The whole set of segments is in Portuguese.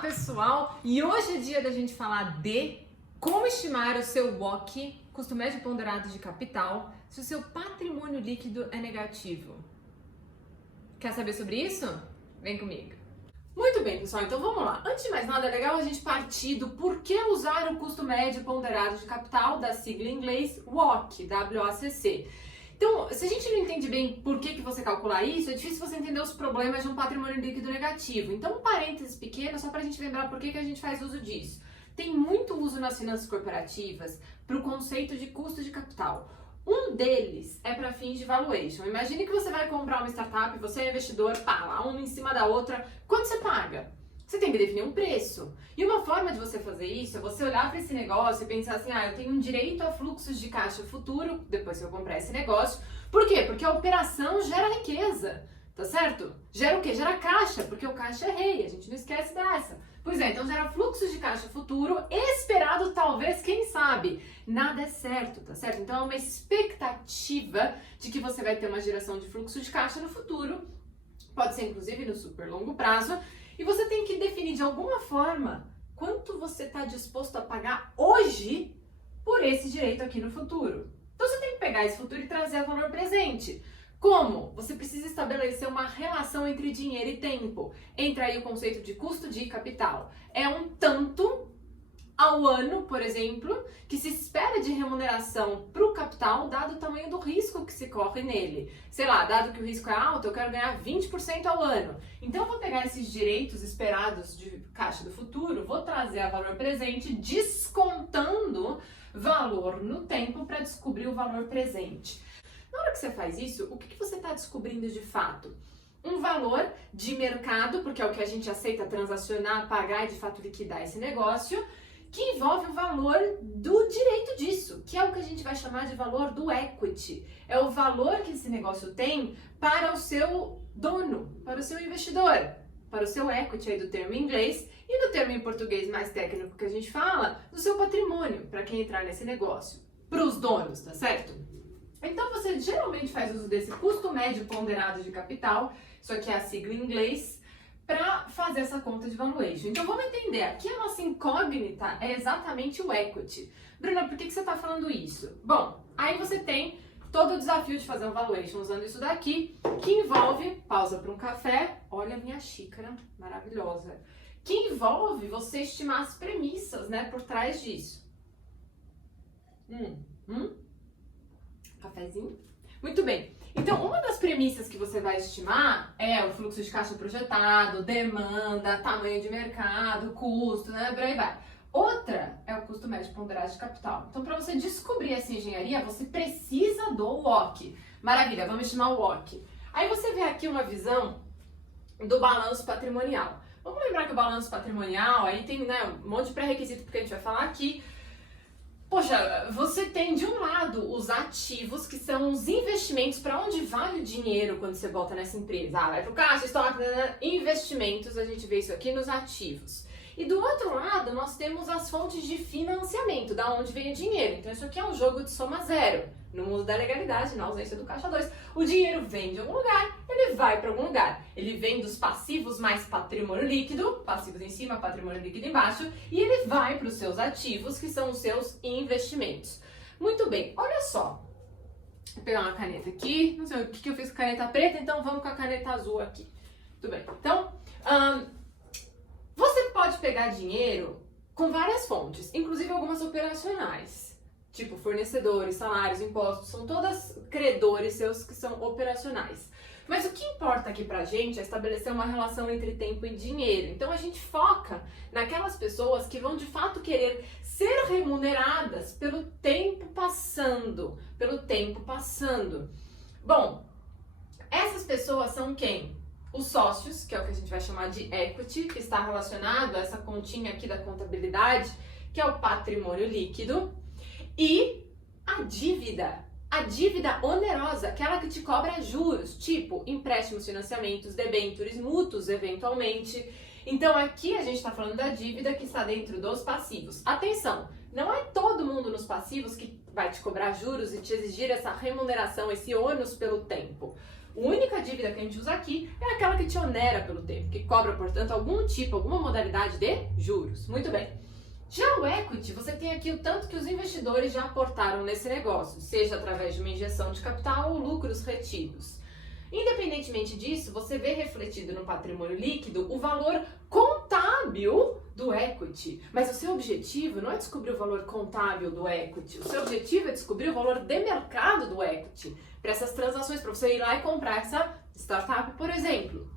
pessoal! E hoje é dia da gente falar de como estimar o seu WOC, custo médio ponderado de capital, se o seu patrimônio líquido é negativo. Quer saber sobre isso? Vem comigo! Muito bem, pessoal, então vamos lá. Antes de mais nada, é legal a gente partir do porquê usar o custo médio ponderado de capital, da sigla em inglês WOC, W-O-C-C. Então, se a gente não entende bem por que você calcular isso, é difícil você entender os problemas de um patrimônio líquido negativo. Então, um parênteses pequeno, só para a gente lembrar por que a gente faz uso disso. Tem muito uso nas finanças corporativas para o conceito de custo de capital. Um deles é para fins de valuation. Imagine que você vai comprar uma startup, você é investidor, pá, lá uma em cima da outra. Quanto você paga? Você tem que definir um preço. E uma forma de você fazer isso é você olhar para esse negócio e pensar assim, eu tenho um direito a fluxos de caixa futuro, depois que eu comprar esse negócio. Por quê? Porque a operação gera riqueza, tá certo? Gera o quê? Gera caixa, porque o caixa é rei, a gente não esquece dessa. Pois é, então gera fluxos de caixa futuro, esperado talvez, quem sabe. Nada é certo, tá certo? Então é uma expectativa de que você vai ter uma geração de fluxo de caixa no futuro, pode ser inclusive no super longo prazo, e você tem que definir de alguma forma quanto você está disposto a pagar hoje por esse direito aqui no futuro. Então você tem que pegar esse futuro e trazer a valor presente. Como? Você precisa estabelecer uma relação entre dinheiro e tempo. Entra aí o conceito de custo de capital. É um tanto ao ano, por exemplo, que se espera de remuneração para o capital, dado o tamanho do risco que se corre nele. Sei lá, dado que o risco é alto, eu quero ganhar 20% ao ano. Então, eu vou pegar esses direitos esperados de caixa do futuro, vou trazer a valor presente, descontando valor no tempo para descobrir o valor presente. Na hora que você faz isso, o que você está descobrindo de fato? Um valor de mercado, porque é o que a gente aceita transacionar, pagar e de fato liquidar esse negócio, que envolve o valor do direito disso, que é o que a gente vai chamar de valor do equity. É o valor que esse negócio tem para o seu dono, para o seu investidor, para o seu equity aí do termo em inglês e do termo em português mais técnico que a gente fala, do seu patrimônio, para quem entrar nesse negócio, para os donos, tá certo? Então você geralmente faz uso desse custo médio ponderado de capital, isso aqui é a sigla em inglês, para fazer essa conta de valuation. Então vamos entender, aqui a nossa incógnita é exatamente o equity. Bruna, por que você está falando isso? Bom, aí você tem todo o desafio de fazer um valuation usando isso daqui, que envolve, pausa para um café, olha a minha xícara maravilhosa, que envolve você estimar as premissas, né, por trás disso. Cafezinho? Muito bem. Então, uma das premissas que você vai estimar é o fluxo de caixa projetado, demanda, tamanho de mercado, custo, né? Por aí vai. Outra é o custo médio ponderado de capital. Então, para você descobrir essa engenharia, você precisa do WOC. Maravilha, vamos estimar o WOC. Aí você vê aqui uma visão do balanço patrimonial. Vamos lembrar que o balanço patrimonial, aí tem, né, um monte de pré-requisito porque a gente vai falar aqui. Poxa, você tem de um lado os ativos, que são os investimentos, para onde vai o dinheiro quando você bota nessa empresa. Vai para o caixa, estoque, investimentos, a gente vê isso aqui nos ativos. E do outro lado, nós temos as fontes de financiamento, da onde vem o dinheiro. Então isso aqui é um jogo de soma zero. No mundo da legalidade, na ausência do caixa 2, o dinheiro vem de algum lugar, ele vai para algum lugar. Ele vem dos passivos mais patrimônio líquido, passivos em cima, patrimônio líquido embaixo, e ele vai para os seus ativos, que são os seus investimentos. Muito bem, olha só. Vou pegar uma caneta aqui, não sei o que eu fiz com a caneta preta, então vamos com a caneta azul aqui. Tudo bem. Então, você pode pegar dinheiro com várias fontes, inclusive algumas operacionais. Tipo fornecedores, salários, impostos, são todas credores seus que são operacionais. Mas o que importa aqui pra gente é estabelecer uma relação entre tempo e dinheiro. Então a gente foca naquelas pessoas que vão de fato querer ser remuneradas pelo tempo passando, Bom, essas pessoas são quem? Os sócios, que é o que a gente vai chamar de equity, que está relacionado a essa continha aqui da contabilidade, que é o patrimônio líquido. E a dívida onerosa, aquela que te cobra juros, tipo empréstimos, financiamentos, debêntures, mútuos eventualmente. Então aqui a gente está falando da dívida que está dentro dos passivos. Atenção, não é todo mundo nos passivos que vai te cobrar juros e te exigir essa remuneração, esse ônus pelo tempo. A única dívida que a gente usa aqui é aquela que te onera pelo tempo, que cobra, portanto, alguma modalidade de juros. Muito bem. Já o equity, você tem aqui o tanto que os investidores já aportaram nesse negócio, seja através de uma injeção de capital ou lucros retidos. Independentemente disso, você vê refletido no patrimônio líquido o valor contábil do equity. Mas o seu objetivo não é descobrir o valor contábil do equity, o seu objetivo é descobrir o valor de mercado do equity para essas transações, para você ir lá e comprar essa startup, por exemplo.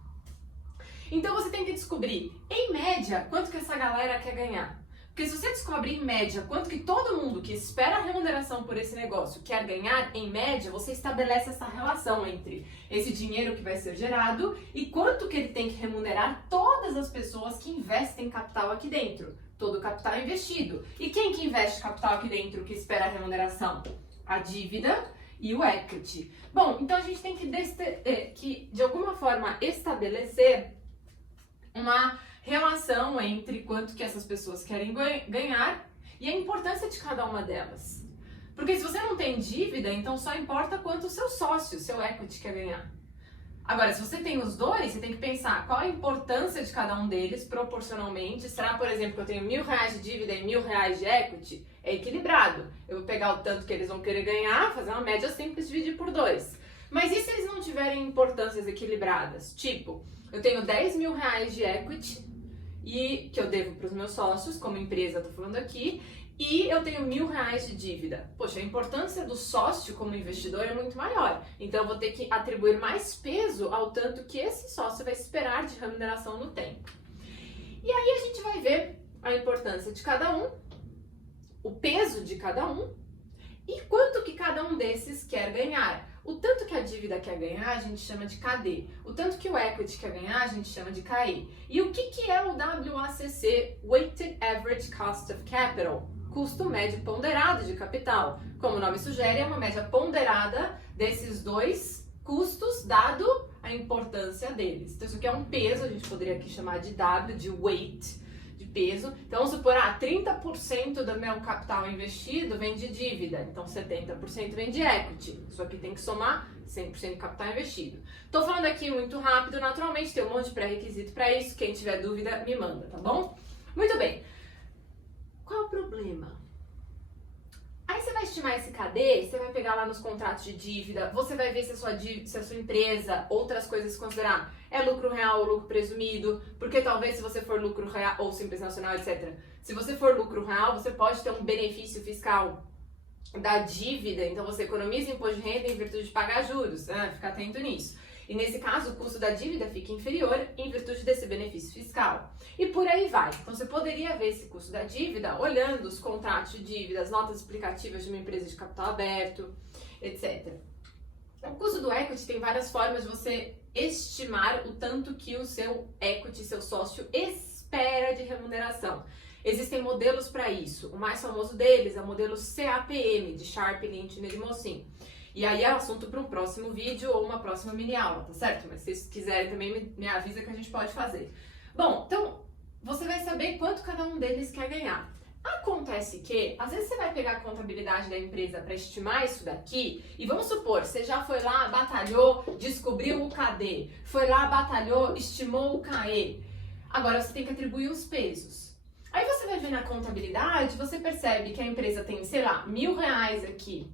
Então você tem que descobrir, em média, quanto que essa galera quer ganhar. Porque se você descobre em média quanto que todo mundo que espera a remuneração por esse negócio quer ganhar, em média, você estabelece essa relação entre esse dinheiro que vai ser gerado e quanto que ele tem que remunerar todas as pessoas que investem capital aqui dentro. Todo o capital investido. E quem que investe capital aqui dentro que espera a remuneração? A dívida e o equity. Bom, então a gente tem que de alguma forma estabelecer uma relação entre quanto que essas pessoas querem ganhar e a importância de cada uma delas. Porque se você não tem dívida, então só importa quanto o seu sócio, seu equity quer ganhar. Agora, se você tem os dois, você tem que pensar qual a importância de cada um deles proporcionalmente. Será, por exemplo, que eu tenho R$1.000 de dívida e R$1.000 de equity? É equilibrado. Eu vou pegar o tanto que eles vão querer ganhar, fazer uma média simples, dividir por 2. Mas e se eles não tiverem importâncias equilibradas? Tipo, eu tenho R$10.000 de equity e que eu devo para os meus sócios, como empresa, estou falando aqui, e eu tenho R$1.000 de dívida. Poxa, a importância do sócio como investidor é muito maior. Então eu vou ter que atribuir mais peso ao tanto que esse sócio vai esperar de remuneração no tempo. E aí a gente vai ver a importância de cada um, o peso de cada um e quanto que cada um desses quer ganhar. O tanto que a dívida quer ganhar, a gente chama de KD. O tanto que o equity quer ganhar, a gente chama de KE. E o que é o WACC, Weighted Average Cost of Capital? Custo médio ponderado de capital. Como o nome sugere, é uma média ponderada desses dois custos, dado a importância deles. Então isso aqui é um peso, a gente poderia aqui chamar de W, de weight, de peso. Então vamos supor, 30% do meu capital investido vem de dívida, então 70% vem de equity. Isso aqui tem que somar 100% de capital investido. Tô falando aqui muito rápido, naturalmente, tem um monte de pré-requisito para isso. Quem tiver dúvida, me manda, tá bom? Muito bem. Qual o problema? Aí você vai estimar esse KD, você vai pegar lá nos contratos de dívida, você vai ver se a sua empresa, outras coisas considerar, é lucro real ou lucro presumido, porque talvez se você for lucro real ou simples nacional, etc. Se você for lucro real, você pode ter um benefício fiscal da dívida, então você economiza imposto de renda em virtude de pagar juros, fica atento nisso. E nesse caso, o custo da dívida fica inferior em virtude desse benefício fiscal. E por aí vai. Então você poderia ver esse custo da dívida olhando os contratos de dívida, as notas explicativas de uma empresa de capital aberto, etc. O custo do equity tem várias formas de você estimar o tanto que o seu equity, seu sócio, espera de remuneração. Existem modelos para isso. O mais famoso deles é o modelo CAPM, de Sharpe, Lynch e Mosin. E aí é assunto para um próximo vídeo ou uma próxima mini aula, tá certo? Mas se vocês quiserem também me avisa que a gente pode fazer. Bom, então você vai saber quanto cada um deles quer ganhar. Acontece que, às vezes você vai pegar a contabilidade da empresa para estimar isso daqui e vamos supor, você já foi lá, batalhou, descobriu o KD, foi lá, batalhou, estimou o KE. Agora você tem que atribuir os pesos. Aí você vai ver na contabilidade, você percebe que a empresa tem, sei lá, R$1.000 aqui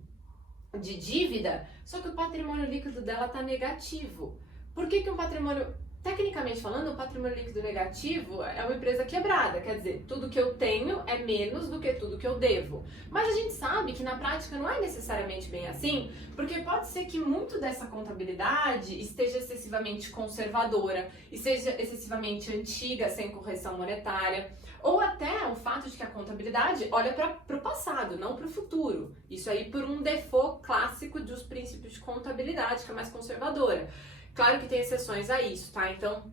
de dívida, só que o patrimônio líquido dela está negativo. Por que um patrimônio, tecnicamente falando, o patrimônio líquido negativo é uma empresa quebrada, quer dizer, tudo que eu tenho é menos do que tudo que eu devo. Mas a gente sabe que na prática não é necessariamente bem assim, porque pode ser que muito dessa contabilidade esteja excessivamente conservadora, esteja excessivamente antiga, sem correção monetária, ou até o fato de que a contabilidade olha para o passado, não para o futuro. Isso aí por um default clássico dos princípios de contabilidade, que é mais conservadora. Claro que tem exceções a isso, tá? Então,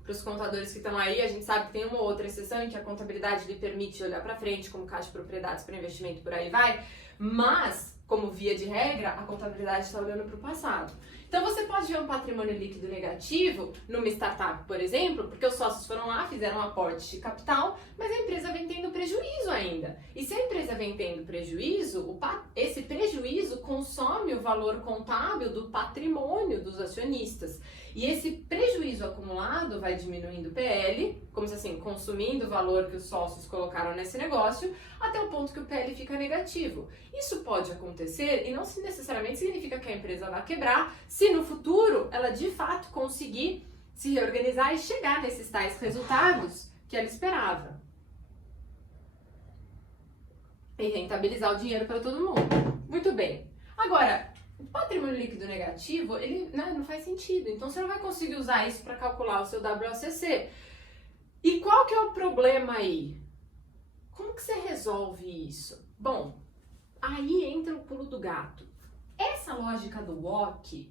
para os contadores que estão aí, a gente sabe que tem uma outra exceção em que a contabilidade lhe permite olhar para frente, como caixa de propriedades para investimento, por aí vai. Mas, como via de regra, a contabilidade está olhando para o passado. Então você pode ver um patrimônio líquido negativo numa startup, por exemplo, porque os sócios foram lá, fizeram um aporte de capital, mas a empresa vem tendo prejuízo ainda. E se a empresa vem tendo prejuízo, esse prejuízo consome o valor contábil do patrimônio dos acionistas. E esse prejuízo acumulado vai diminuindo o PL, como se assim, consumindo o valor que os sócios colocaram nesse negócio, até o ponto que o PL fica negativo. Isso pode acontecer e não necessariamente significa que a empresa vai quebrar, se no futuro ela de fato conseguir se reorganizar e chegar nesses tais resultados que ela esperava. E rentabilizar o dinheiro para todo mundo. Muito bem. Agora, o patrimônio líquido negativo, ele não faz sentido. Então você não vai conseguir usar isso para calcular o seu WACC. E qual que é o problema aí? Como que você resolve isso? Bom, aí entra o pulo do gato. Essa lógica do WACC,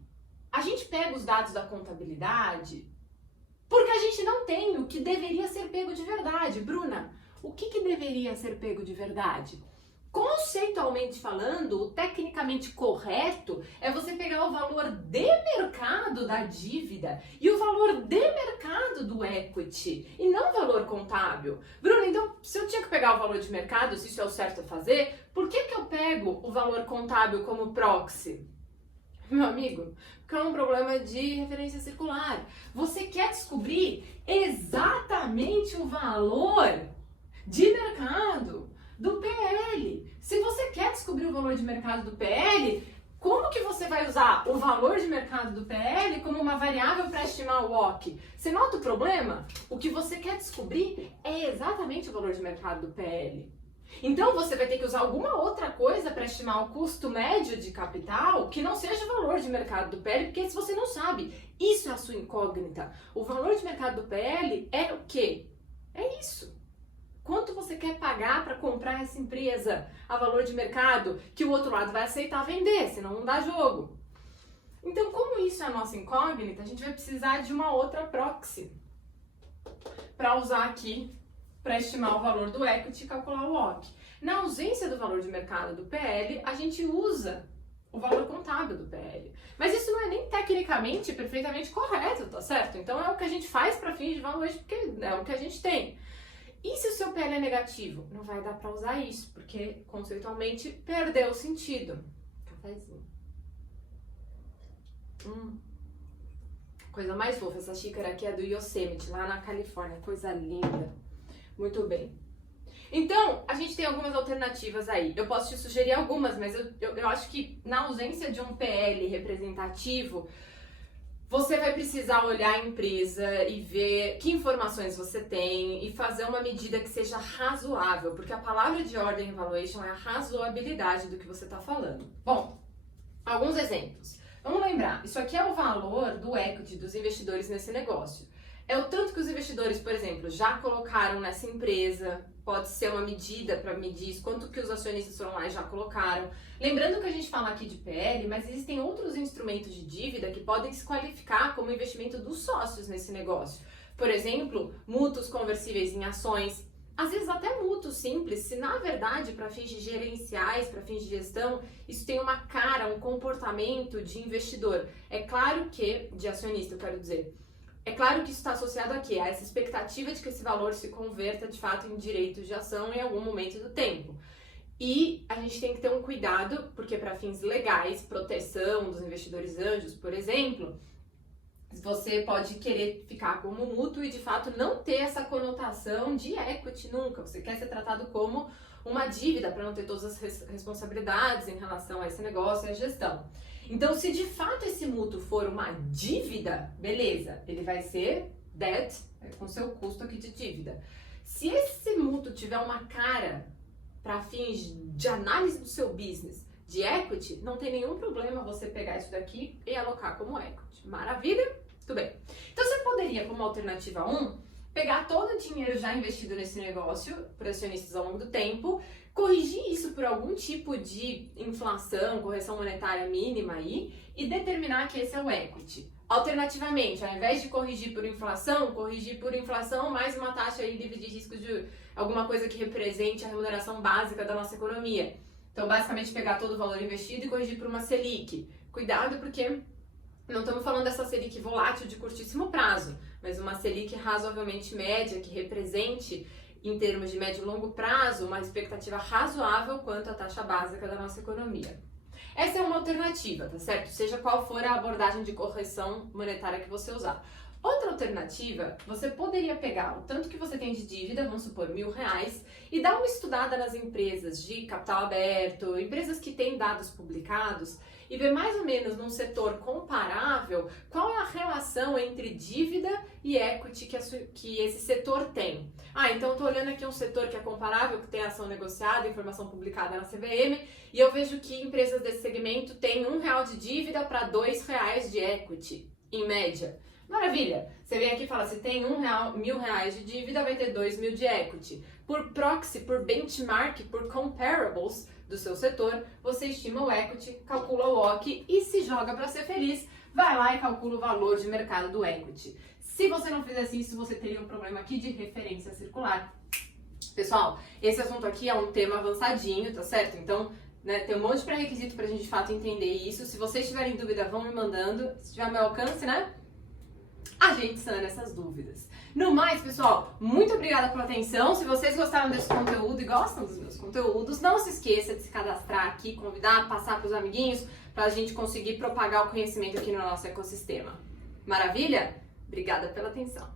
a gente pega os dados da contabilidade porque a gente não tem o que deveria ser pego de verdade. Bruna, o que deveria ser pego de verdade? Conceitualmente falando, o tecnicamente correto é você pegar o valor de mercado da dívida e o valor de mercado do equity, e não o valor contábil. Bruna, então, se eu tinha que pegar o valor de mercado, se isso é o certo a fazer, por que eu pego o valor contábil como proxy? Meu amigo, porque é um problema de referência circular. Você quer descobrir exatamente o valor de mercado do PL. Se você quer descobrir o valor de mercado do PL, como que você vai usar o valor de mercado do PL como uma variável para estimar o WACC? Você nota o problema? O que você quer descobrir é exatamente o valor de mercado do PL. Então você vai ter que usar alguma outra coisa para estimar o custo médio de capital que não seja o valor de mercado do PL, porque se você não sabe, isso é a sua incógnita. O valor de mercado do PL é o quê? É isso. Quanto você quer pagar para comprar essa empresa a valor de mercado que o outro lado vai aceitar vender, senão não dá jogo. Então, como isso é a nossa incógnita, a gente vai precisar de uma outra proxy para usar aqui para estimar o valor do equity e calcular o WACC. Na ausência do valor de mercado do PL, a gente usa o valor contábil do PL. Mas isso não é nem tecnicamente perfeitamente correto, tá certo? Então é o que a gente faz para fins de valuation, porque é o que a gente tem. E se o seu PL é negativo? Não vai dar para usar isso, porque conceitualmente perdeu o sentido. Cafézinho. Coisa mais fofa, essa xícara aqui é do Yosemite, lá na Califórnia, coisa linda. Muito bem. Então, a gente tem algumas alternativas aí. Eu posso te sugerir algumas, mas eu acho que na ausência de um PL representativo, você vai precisar olhar a empresa e ver que informações você tem e fazer uma medida que seja razoável, porque a palavra de ordem em valuation é a razoabilidade do que você está falando. Bom, alguns exemplos. Vamos lembrar, isso aqui é o valor do equity dos investidores nesse negócio. É o tanto que os investidores, por exemplo, já colocaram nessa empresa, pode ser uma medida para medir isso, quanto que os acionistas foram lá e já colocaram. Lembrando que a gente fala aqui de PL, mas existem outros instrumentos de dívida que podem se qualificar como investimento dos sócios nesse negócio. Por exemplo, mútuos conversíveis em ações, às vezes até mútuos simples, se na verdade para fins gerenciais, para fins de gestão, isso tem uma cara, um comportamento de investidor. É claro que, de acionista eu quero dizer, é claro que isso está associado a quê? A essa expectativa de que esse valor se converta de fato em direitos de ação em algum momento do tempo. E a gente tem que ter um cuidado, porque para fins legais, proteção dos investidores anjos, por exemplo, você pode querer ficar como mútuo e de fato não ter essa conotação de equity nunca. Você quer ser tratado como uma dívida para não ter todas as responsabilidades em relação a esse negócio e a gestão. Então, se de fato esse mútuo for uma dívida, beleza, ele vai ser debt, com seu custo aqui de dívida. Se esse mútuo tiver uma cara para fins de análise do seu business de equity, não tem nenhum problema você pegar isso daqui e alocar como equity. Maravilha? Tudo bem. Então, você poderia, como alternativa 1, pegar todo o dinheiro já investido nesse negócio por acionistas ao longo do tempo, corrigir isso por algum tipo de inflação, correção monetária mínima aí e determinar que esse é o equity. Alternativamente, ao invés de corrigir por inflação mais uma taxa aí livre de risco de alguma coisa que represente a remuneração básica da nossa economia. Então, basicamente, pegar todo o valor investido e corrigir por uma Selic. Cuidado, porque Não estamos falando dessa Selic volátil de curtíssimo prazo, mas uma Selic razoavelmente média, que represente, em termos de médio e longo prazo, uma expectativa razoável quanto à taxa básica da nossa economia. Essa é uma alternativa, tá certo? Seja qual for a abordagem de correção monetária que você usar. Outra alternativa, você poderia pegar o tanto que você tem de dívida, vamos supor R$1.000, e dar uma estudada nas empresas de capital aberto, empresas que têm dados publicados, e ver mais ou menos num setor comparável qual é a relação entre dívida e equity que esse setor tem. Então eu tô olhando aqui um setor que é comparável, que tem ação negociada, informação publicada na CVM, e eu vejo que empresas desse segmento têm R$1 de dívida para R$2 de equity, em média. Maravilha! Você vem aqui e fala, se tem R$1.000 de dívida, vai ter R$2.000 de equity. Por proxy, por benchmark, por comparables do seu setor, você estima o equity, calcula o WOC e se joga para ser feliz, vai lá e calcula o valor de mercado do equity. Se você não fizesse isso, você teria um problema aqui de referência circular. Pessoal, esse assunto aqui é um tema avançadinho, tá certo? Então, tem um monte de pré-requisito pra gente de fato entender isso. Se vocês tiverem dúvida, vão me mandando. Se tiver ao meu alcance, a gente sana essas dúvidas. No mais, pessoal, muito obrigada pela atenção. Se vocês gostaram desse conteúdo e gostam dos meus conteúdos, não se esqueça de se cadastrar aqui, convidar, passar para os amiguinhos, para a gente conseguir propagar o conhecimento aqui no nosso ecossistema. Maravilha? Obrigada pela atenção.